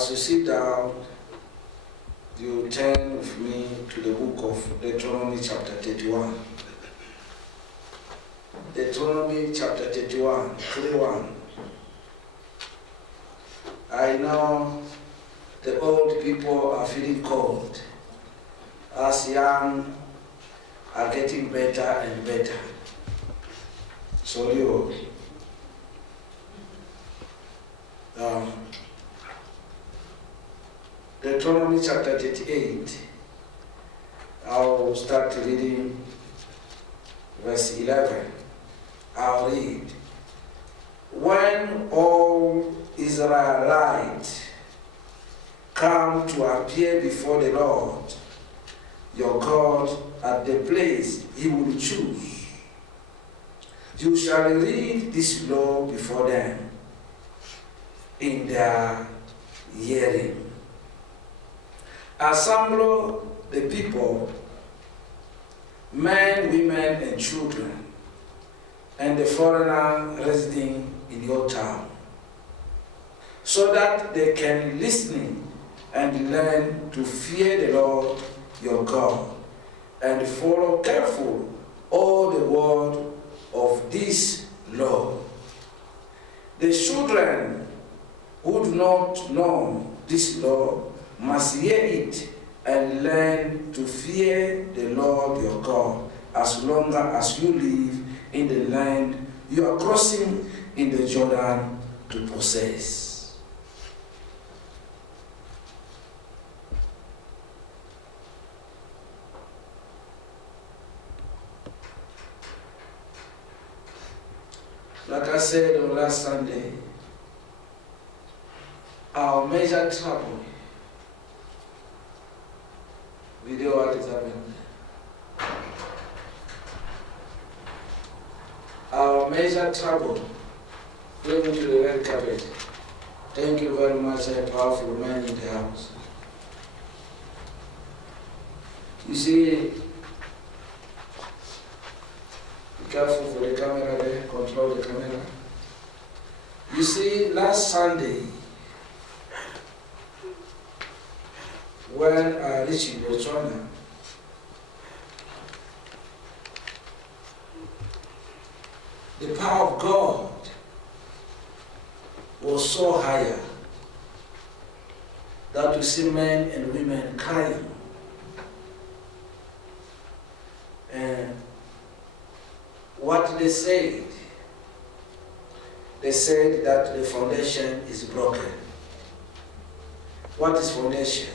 As you sit down, you turn with me to the book of Deuteronomy chapter 31. Deuteronomy chapter 31, 3:1. I know the old people are feeling cold as young are getting better and better. So you Deuteronomy chapter 38, I'll start reading verse 11. I'll read. When all Israelites come to appear before the Lord your God at the place he will choose, you shall read this law before them in their hearing. Assemble the people, men, women, and children, and the foreigner residing in your town, so that they can listen and learn to fear the Lord your God, and follow carefully all the word of this law. The children who do not know this law must hear it and learn to fear the Lord your God as long as you live in the land you are crossing in the Jordan to possess. Like I said on last Sunday, our major trouble, video what is happening. Our major trouble, going to the red carpet. Thank you very much, a powerful man in the house. You see, be careful for the camera there, control the camera. You see, last Sunday, when I reached Botswana, the power of God was so higher that you see men and women crying. And what they said that the foundation is broken. What is foundation?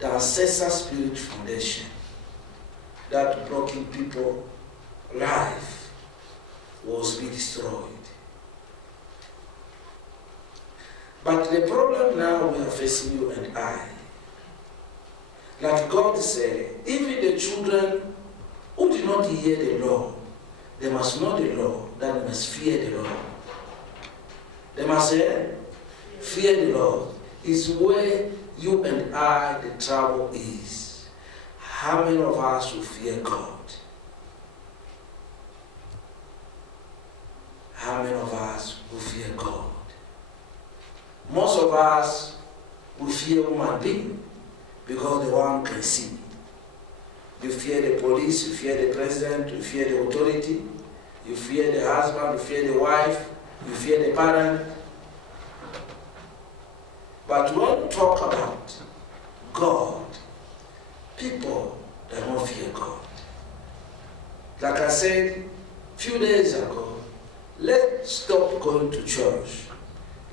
The ancestor spirit foundation that broken people life was be destroyed. But the problem now we are facing, you and I, like God said, even the children who did not hear the law, they must know the law, that they must fear the law. They must fear the law. Is where you and I, the trouble is. How many of us will fear God? How many of us will fear God? Most of us will fear human being because the one can see. You fear the police, you fear the president, you fear the authority, you fear the husband, you fear the wife, you fear the parent. But when we talk about God, people do not fear God. Like I said a few days ago, let's stop going to church.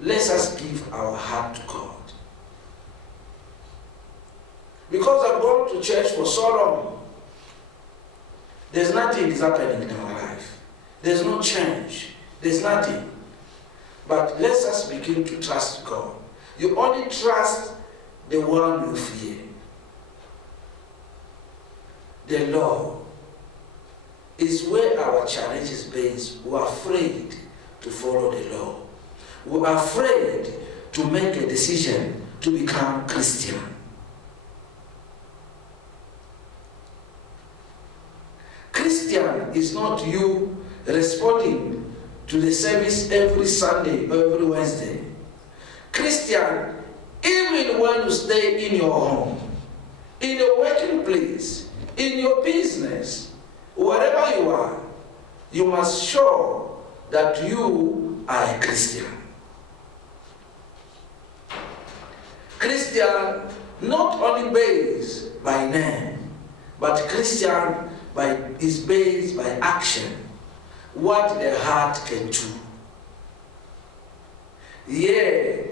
Let us give our heart to God. Because I've gone to church for so long, there's nothing is happening in our life. There's no change. There's nothing. But let us begin to trust God. You only trust the one you fear. The law is where our challenge is based. We're afraid to follow the law. We're afraid to make a decision to become Christian. Christian is not you responding to the service every Sunday or every Wednesday. Christian Even when you stay in your home, in your working place, in your business, wherever you are, you must show that you are a Christian. Christian not only based by name, but Christian is based by action, what the heart can do. Yeah,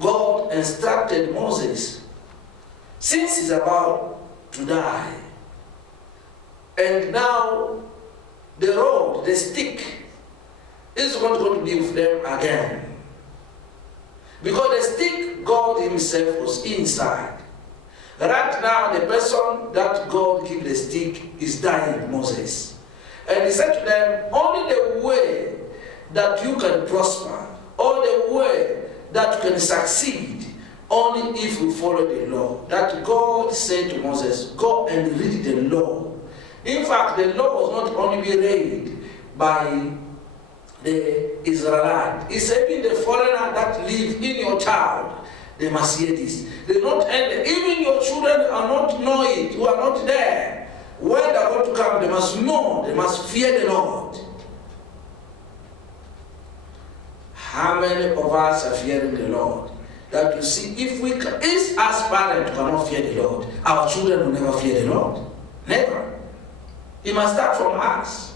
God instructed Moses, since he's about to die, and now the rod, the stick, is not going to be with them again. Because the stick, God himself was inside. Right now, the person that God gave the stick is dying, Moses. And he said to them, only the way that you can prosper, or the way that you can succeed, only if you follow the law. That God said to Moses, go and read the law. In fact, the law was not only be read by the Israelite. It's even the foreigner that live in your child. They must hear this. They not end. Even your children are not know it. Who are not there. When they are going to come, they must know. They must fear the Lord. How many of us are fearing the Lord? That you see, if as parents cannot fear the Lord, our children will never fear the Lord. Never. It must start from us.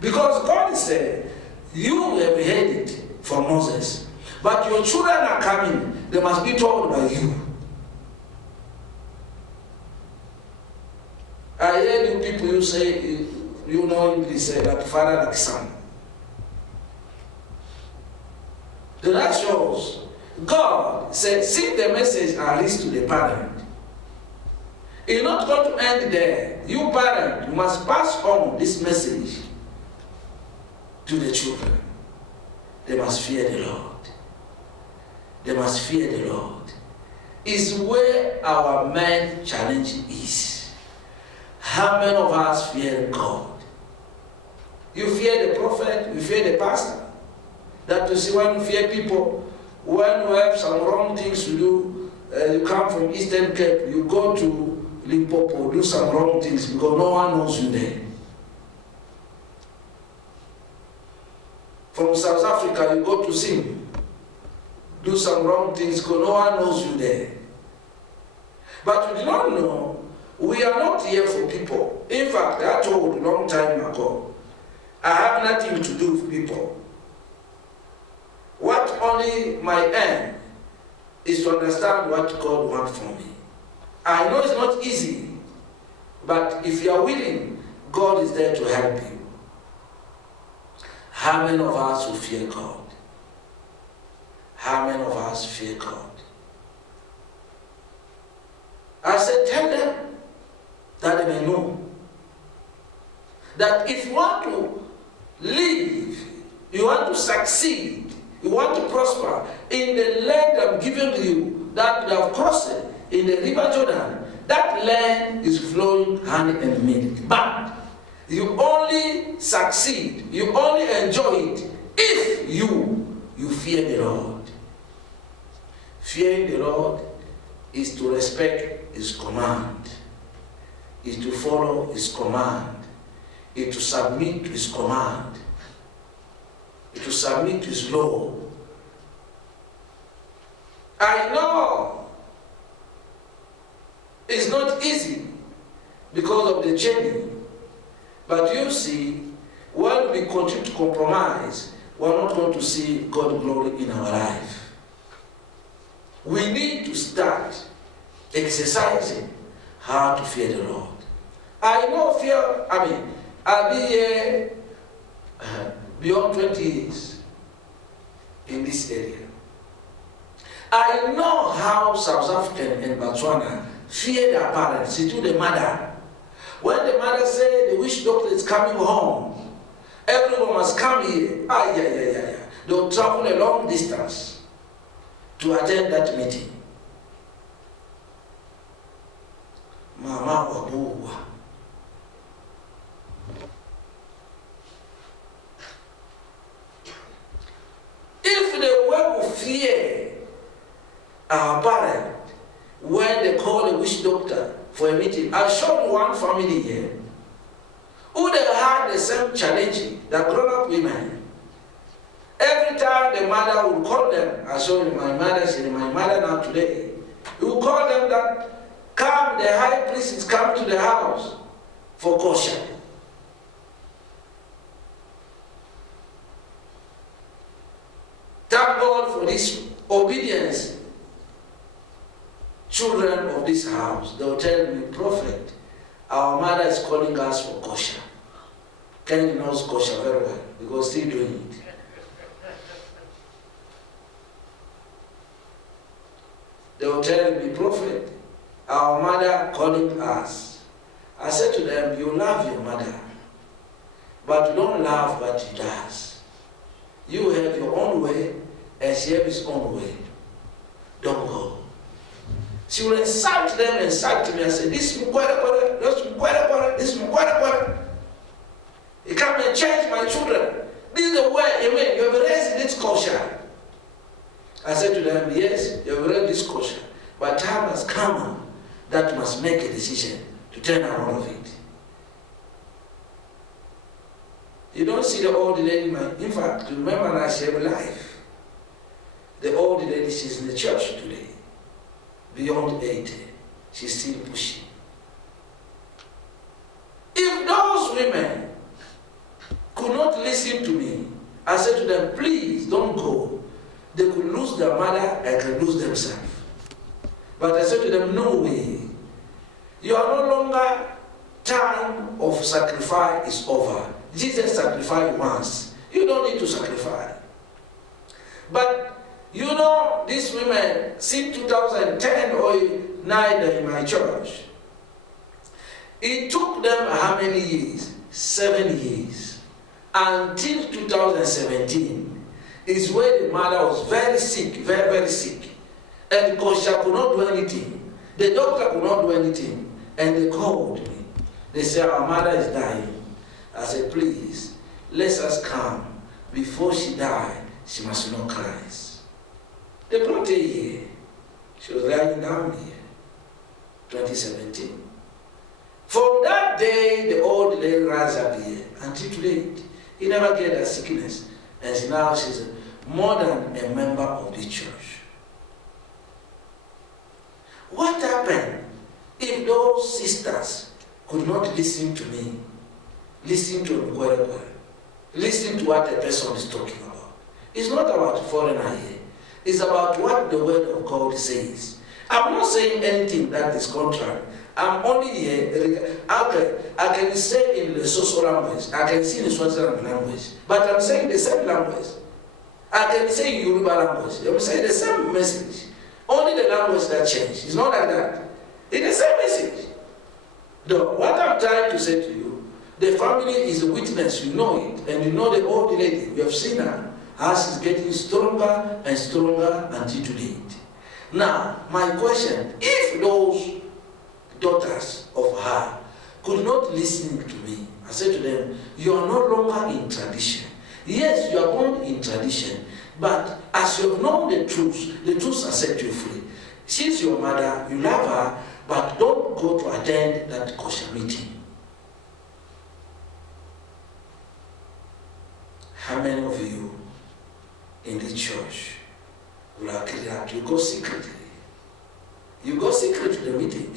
Because God said, you have heard it from Moses, but your children are coming, they must be told by you. I hear you people, you say, you know, they say like father, like son. That shows God said, see the message and reach to the parent. It's not going to end there. You parent, you must pass on this message to the children. They must fear the Lord. They must fear the Lord. It's where our main challenge is. How many of us fear God? You fear the prophet, you fear the pastor. That you see when you fear people, when you have some wrong things to do, you come from Eastern Cape, you go to Limpopo, do some wrong things because no one knows you there. From South Africa, you go to Sim, do some wrong things because no one knows you there. But you do not know, we are not here for people. In fact, I told a long time ago, I have nothing to do with people. What only my aim is to understand what God wants from me. I know it's not easy, but if you are willing, God is there to help you. How many of us will fear God? How many of us fear God? I said, tell them that they may know that if you want to live, you want to succeed, you want to prosper in the land I'm giving to you, that you have crossed in the river Jordan, that land is flowing honey and milk. But you only succeed, you only enjoy it if you fear the Lord. Fearing the Lord is to respect his command, is to follow his command, is to submit to his command, is to submit to his law. I know it's not easy because of the journey, but you see, when we continue to compromise, we're not going to see God's glory in our life. We need to start exercising how to fear the Lord. I know fear, I've been here beyond 20 years in this area. I know how South African and Botswana fear their parents, to the mother. When the mother says the witch doctor is coming home, everyone must come here. They'll travel a long distance to attend that meeting. Mama Wabuwa. If they were with fear our parents, when they call a witch doctor for a meeting, I showed you one family here who they had the same challenge, the grown-up women. Every time the mother would call them, I showed you my mother now today, he would call them that, come, the high priest is coming to the house for caution. Thank God for this obedience. Children of this house, they'll tell me, Prophet, our mother is calling us for kosher. Kenny knows kosher very well because he's doing it. They will tell me, Prophet, our mother calling us. I said to them, you love your mother, but you don't love what she does. You have your own way, and she has his own way. Don't go. She will insult them and insult me and say, this is Mkwere, this is Mkwere. You come and change my children. This is the way, you have raised this culture. I said to them, yes, you have raised this culture, but time has come that must make a decision to turn around of it. You don't see the old lady, in fact, remember now she have a life. The old lady, she's in the church today. Beyond 80, she's still pushing. If those women could not listen to me, I said to them, please don't go. They could lose their mother and can lose themselves. But I said to them, no way. You are no longer, time of sacrifice is over. Jesus sacrificed once. You don't need to sacrifice. But you know, these women, since 2010 or 9 in my church, it took them how many years? 7 years. Until 2017 is where the mother was very sick, very, very sick. And because she could not do anything, the doctor could not do anything. And they called me. They said, our mother is dying. I said, please, let us come. Before she dies, she must not cry. They brought her here. She was lying down here. 2017. From that day, the old lady rise up here. Until today, he never get a sickness. And now she's more than a member of the church. What happened if those sisters could not listen to me, listen to Mkwere, listen to what the person is talking about? It's not about foreigner here. It's about what the word of God says. I'm not saying anything that is contrary. I'm only here. I can say in the social language. I can say in the Swaziland language. But I'm saying the same language. I can say in Yoruba language. I'm saying the same message. Only the language that changed. It's not like that. It's the same message. Though, what I'm trying to say to you, the family is a witness. You know it. And you know the old lady. You have seen her. As she's getting stronger and stronger until today. Now, my question, if those daughters of her could not listen to me, I said to them, you are no longer in tradition. Yes, you are born in tradition, but as you have known the truth has set you free. She's your mother, you love her, but don't go to attend that kosher meeting. How many of you in the church will agree that you go secretly? You go secret to the meeting.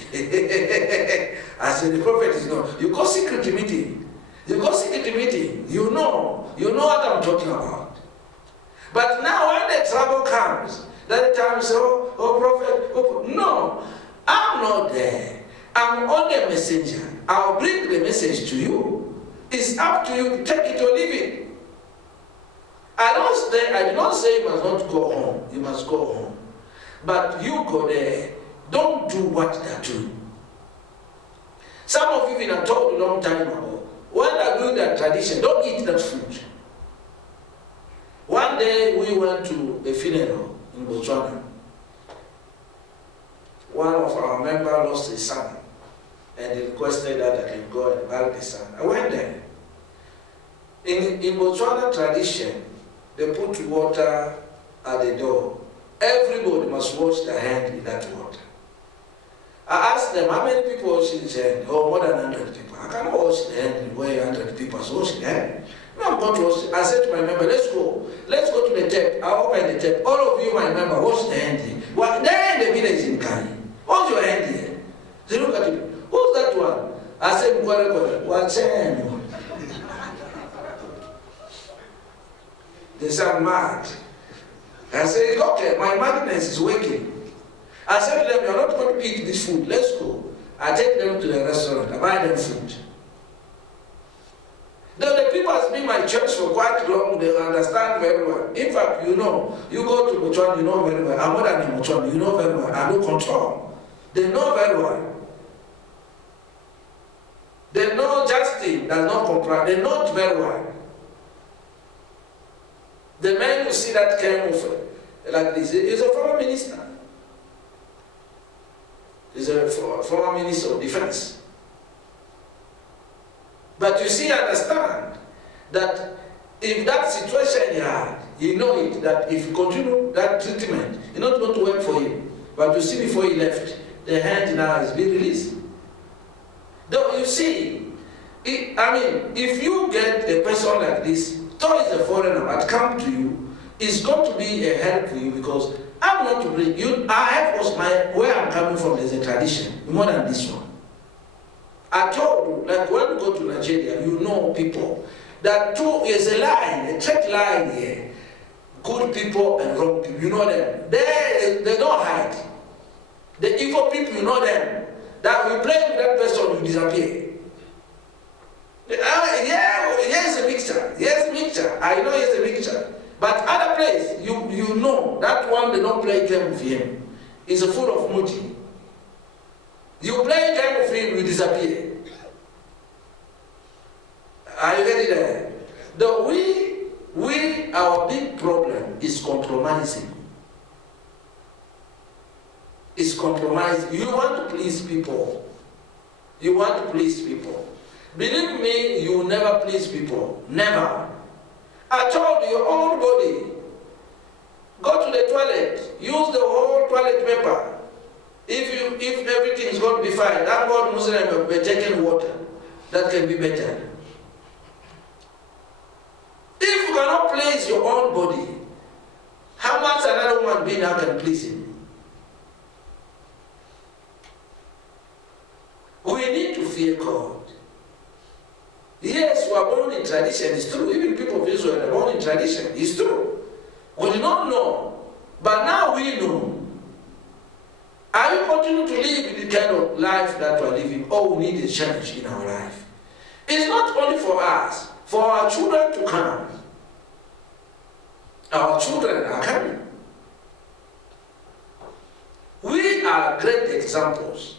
I said, the prophet is not. You go secret to meeting. You go secret to meeting. You know what I'm talking about. But now when the trouble comes, that time you say, oh prophet, no, I'm not there. I'm only a messenger. I'll bring the message to you. It's up to you to take it or leave it. I do not say you must not go home. You must go home. But you go there. Don't do what they're doing. Some of you have been told a long time ago, when they're doing that tradition, don't eat that food. One day we went to a funeral in Botswana. One of our members lost his son, and he requested that I can go and marry the son. I went there. In Botswana tradition, they put water at the door. everybody must wash their hand in that water. I asked them, how many people wash his hand? Oh, more than 100 people. I cannot wash the hand the way 100 people wash the hand. No, I'm going to wash it. I said to my member, let's go. Let's go to the tap. I open the tap. All of you, my member, wash the hand here. Well, there in the village in Kanye. Wash your hand here. They look at you. Who's that one? I said, what's hand? They said, I'm mad. I said, okay, my madness is working. I said to them, you're not going to eat this food. Let's go. I take them to the restaurant. I buy them food. Now the people has been in my church for quite long. They understand very well. In fact, you know, you go to Mutuan, you know very well. I'm more than a Mutuan, you know very well. I don't control. They know very well. They know Justin does not comply. They know it very well. The man who see that came over like this is a former minister. He's a former minister of defense. But you see, understand that if that situation you had, you know it, that if you continue that treatment, it's not going to work for you. But you see, before he left, the hand now is being released. Though you see, if you get a person like this, though is a foreigner, but come to you, it's going to be a help for you because I'm not to bring you. I have also where I'm coming from. There's a tradition more than this one. I told you, like when you go to Nigeria, you know people. That too is a line, a check line here. Good people and wrong people, you know them. They don't hide. The evil people, you know them. That we play with that person, you disappear. Here's a mixture. Here's a mixture. I know here's a mixture. But other place, you know that one they don't play game with him. It's a full of muti. You play game with him, you disappear. Are you getting there? Our big problem is compromising. It's compromising. You want to please people. You want to please people. Believe me, you will never please people. Never. I told you, your own body. Go to the toilet. Use the whole toilet paper. If everything is going to be fine, that God Muslim will be taking water. That can be better. If you cannot please your own body, how much another human being now can please him? We need to fear God. Yes, we are born in tradition, it's true. Even people of Israel are born in tradition, it's true. We did not know, but now we know. Are we continuing to live the kind of life that we are living, or we need a change in our life? It's not only for us, for our children to come. Our children are coming. We are great examples.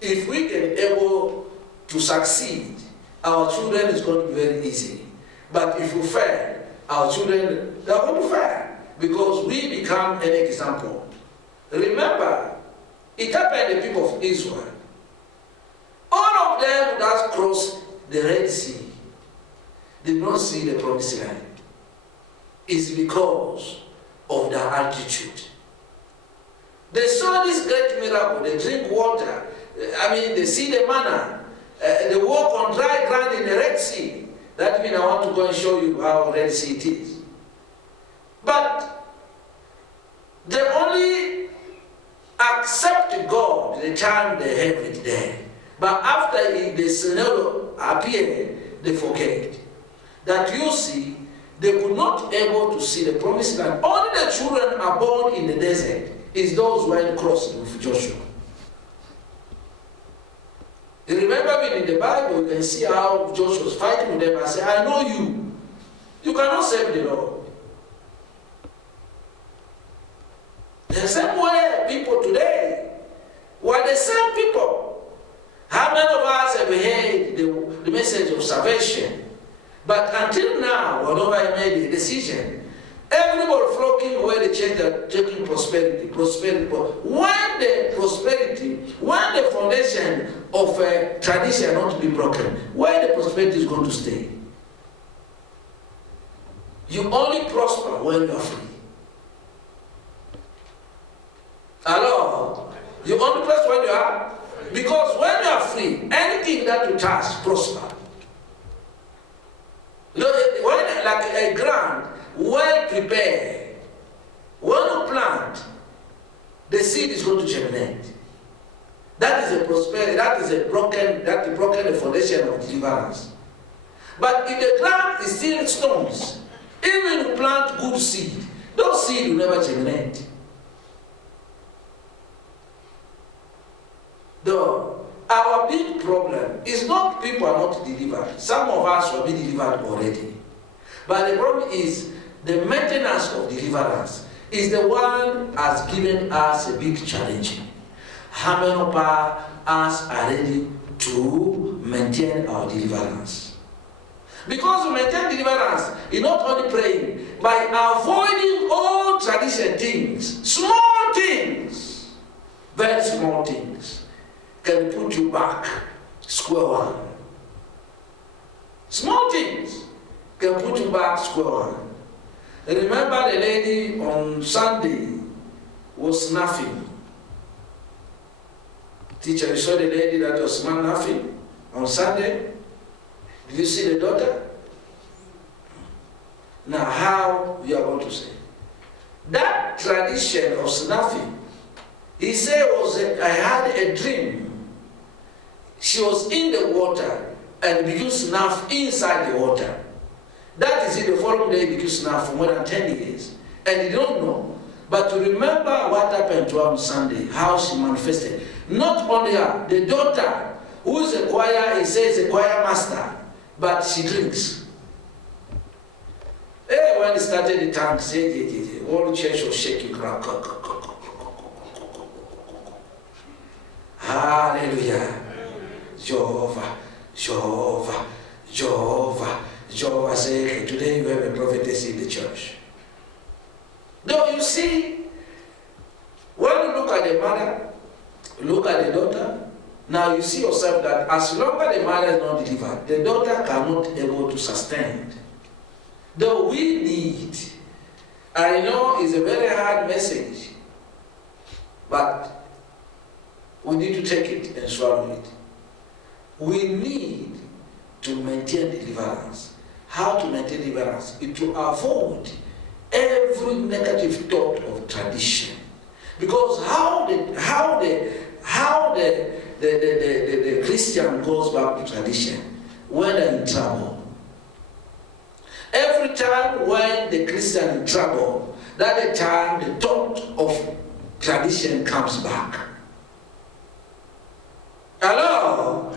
If we can able to succeed, our children is going to be very easy. But if we fail, our children, they are going to fail because we become an example. Remember, it happened to the people of Israel. All of them that crossed the Red Sea did not see the promised land. It's because of their altitude. They saw this great miracle. They drink water. They see the manna. They walk on dry ground in the Red Sea. That means I want to go and show you how Red Sea it is. But they only accept God the time they have it there. But after the scenario appeared, they forget. That you see, they could not able to see the promised land. Only the children are born in the desert. Is those who are crossing with Joshua. You remember when in the Bible, you can see how Joshua was fighting with them and say, I know you. You cannot save the Lord. The same way people today were the same people. How many of us have heard the message of salvation? But until now, whenever I made a decision, everybody flocking where the church are taking prosperity. When the prosperity, when the foundation of tradition not to be broken, where the prosperity is going to stay? You only prosper when you are free. Because when you are free, anything that you touch prosper. You know, when like a ground well prepared, when you plant, the seed is going to germinate. That is a prosperity. That is broken the foundation of deliverance. But if the ground is still stones, even you plant good seed, those seed will never germinate. Though our big problem is not people are not delivered. Some of us will be delivered already. But the problem is the maintenance of deliverance is the one has given us a big challenge. How many of us are ready to maintain our deliverance? Because to maintain deliverance is not only praying, by avoiding all traditional things, small things, very small things, can put you back square one. Small things can put you back square one. I remember the lady on Sunday was snuffing. Teacher, you saw the lady that was snuffing on Sunday? Did you see the daughter? Now, how you are going to say? That tradition of snuffing, he said, I had a dream. She was in the water and began to snuff inside the water. That is it, the following day began to snuff for more than 10 years. And they don't know. But to remember what happened to her on Sunday, how she manifested. Not only her, the daughter, who is a choir, he says a choir master, but she drinks. Hey, when he started the tongue, all the church was shaking. Hallelujah. Jehovah, Jehovah, Jehovah, Jehovah say, today you have a prophetess in the church. Though you see, when you look at the mother, look at the daughter, now you see yourself that as long as the mother is not delivered, the daughter cannot be able to sustain. Though we need, I know it's a very hard message, but we need to take it and swallow it. We need to maintain deliverance. How to maintain deliverance? Is to avoid every negative thought of tradition. Because how the Christian goes back to tradition when they're in trouble. Every time when the Christian is in trouble, that the time the thought of tradition comes back. Hello?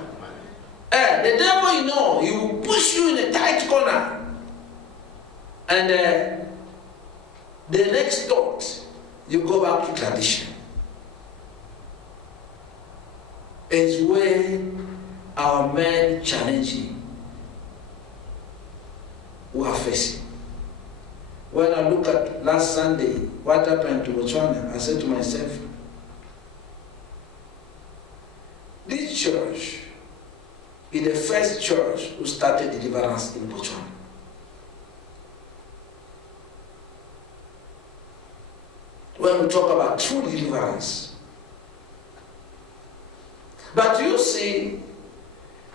The devil, you know, he will push you in a tight corner. And the next thought, you go back to tradition. Is where our men challenging we are facing. When I look at last Sunday, what happened to Botswana, I said to myself, this church is the first church who started deliverance in Botswana. When we talk about true deliverance. But you see,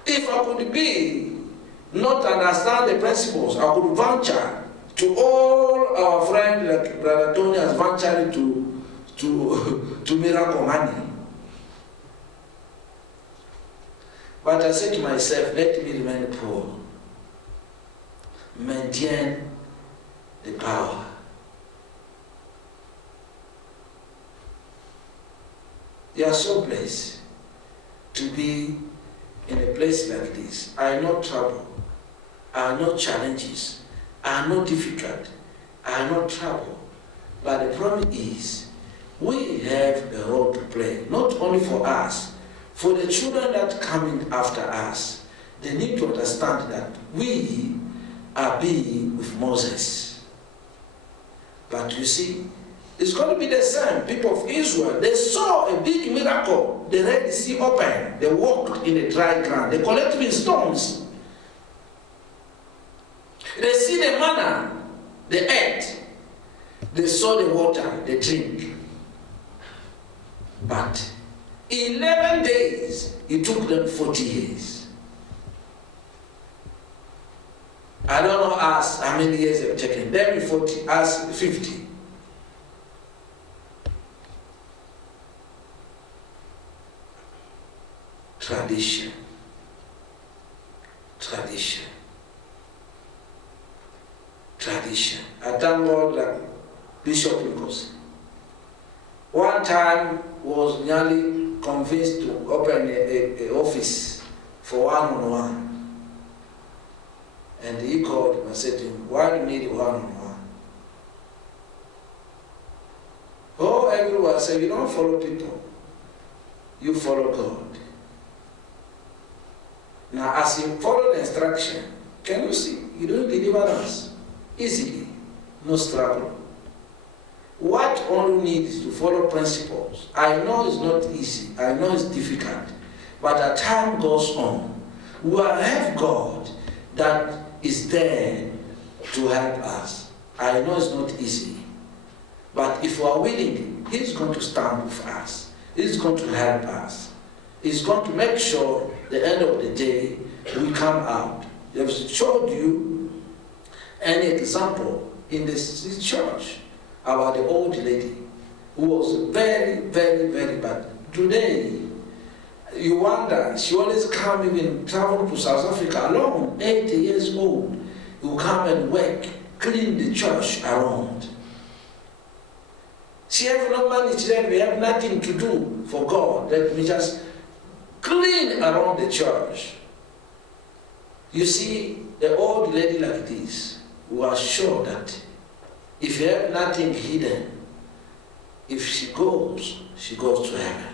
if I could be not understand the principles, I could venture to all our friends like Brother Tony has ventured to Miracle Money. But I said to myself, let me remain poor. Maintain the power. You are so blessed to be in a place like this. I know trouble. I know challenges. I know difficult. I know trouble. But the problem is, we have a role to play, not only for us, for the children that are coming after us. They need to understand that we are being with Moses. But you see, it's going to be the same. People of Israel, they saw a big miracle. The Red Sea opened. They walked in the dry ground. They collected stones. They see the manna, they ate. They saw the water, they drink. But 11 days, it took them 40 years. I don't know us how many years they've taken. Them 40, us 50. Tradition. Tradition. Tradition. I thank God that Bishop Nkosi one time was nearly convinced to open a office for one-on-one. And he called him and said to him, why do you need one-on-one? Oh, everyone said, you don't follow people, you follow God. Now, as you follow the instruction, can you see? You don't deliver us easily, no struggle. What only needs to follow principles. I know it's not easy, I know it's difficult, but as time goes on, we will have God that is there to help us. I know it's not easy, but if we are willing, He's going to stand with us. He's going to help us. He's going to make sure the end of the day we come out. I've showed you an example in this church about the old lady who was very, very, very bad. Today, you wonder, she always come even travel to South Africa alone, 80 years old. You come and work, clean the church around. She have no money, she have nothing to do for God. Let me just clean around the church. You see, the old lady like this, we are sure that if you have nothing hidden, if she goes to heaven.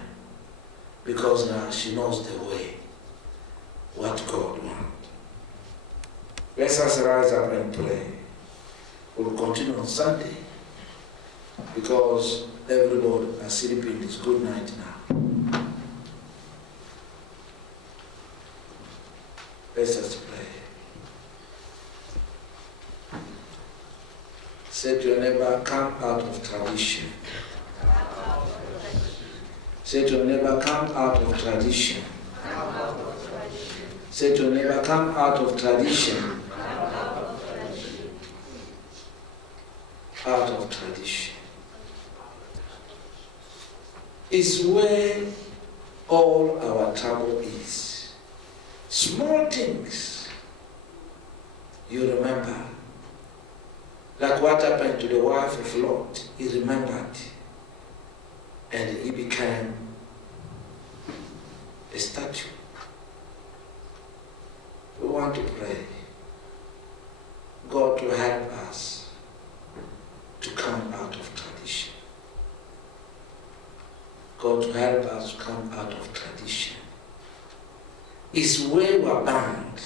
Because now she knows the way, what God wants. Let us rise up and pray. We'll continue on Sunday, because everybody is sleeping. It's good night now. Let us pray. Say to your neighbor, come out of tradition. Say to your neighbor, come out of tradition. Say to your neighbor, come out of tradition. Out of tradition. It's where all our trouble is. Small things you remember. Like what happened to the wife of Lot. He remembered. And he became a statue. We want to pray God to help us to come out of tradition. God to help us to come out of tradition. It's where we're bound.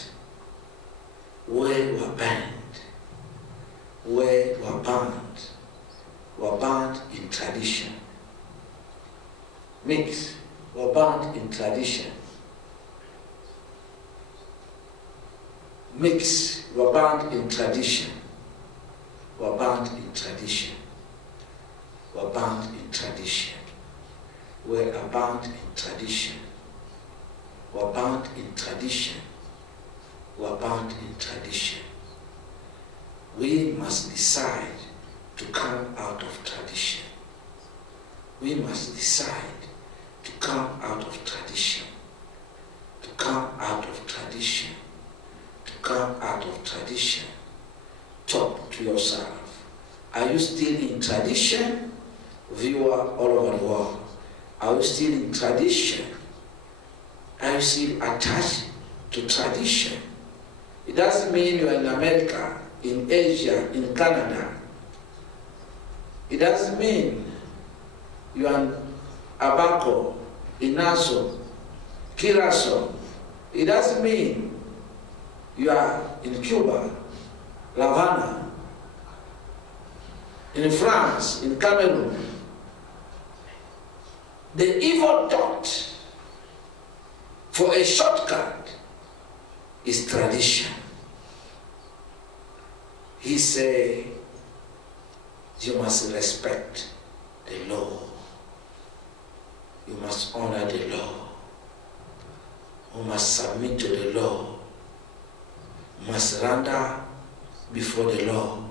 Where we're bound. Where we're bound. We're bound in tradition. Mix. We're bound in tradition. Mix. We're bound in tradition. We're bound in tradition. We're bound in tradition. We're bound in tradition. We're bound in tradition. We're bound in tradition. We must decide to come out of tradition. We must decide to come out of tradition. To come out of tradition. To come out of tradition. Talk to yourself. Are you still in tradition? Viewer all over the world. Are you still in tradition? Are you still attached to tradition? It doesn't mean you are in America, in Asia, in Canada. It doesn't mean you are in Abaco, in Nassau, Curacao. It doesn't mean you are in Cuba, La Habana, in France, in Cameroon. The evil thought for a shortcut is tradition. He said, you must respect the law. you must honor the law. You must submit to the law. You must surrender before the law.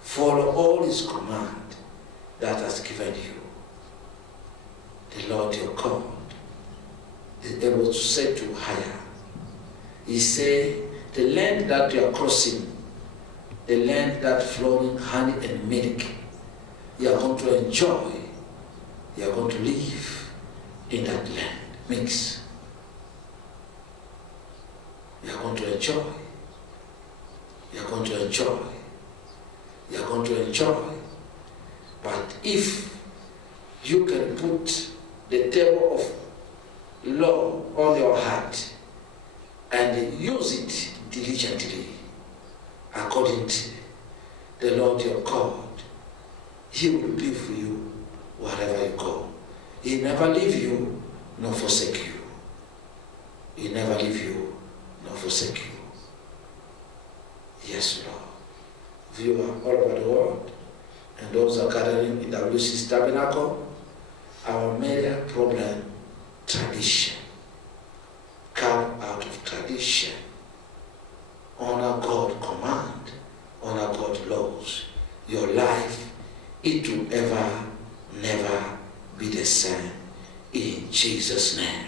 Follow all his commands that has given you. The Lord your God is able to set you higher. He said, the land that you are crossing, the land that flowing honey and milk, you are going to enjoy, you are going to live in that land. Mix. You are going to enjoy. You are going to enjoy. You are going to enjoy. But if you can put the table of law on your heart and use it diligently, according to the Lord your God, he will be for you wherever you go. He never leave you nor forsake you. He never leave you nor forsake you. Yes, Lord. Viewer all over the world, and those are gathering in WC's Tabernacle, our major problem, tradition. Come out of tradition. Honor God command, honor God laws. Your life, it will ever, never be the same. In Jesus' name.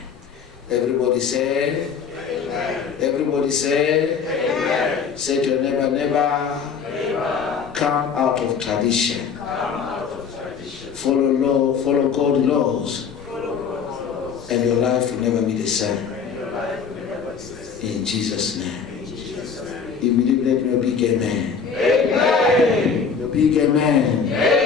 Everybody say, amen. Everybody say, amen. Say to your neighbor, neighbor, come out of tradition. Come out of tradition. Follow law, follow God's laws. And your life will never be the same. In Jesus' name. If you believe, let me a big amen. Amen. A big amen. Amen.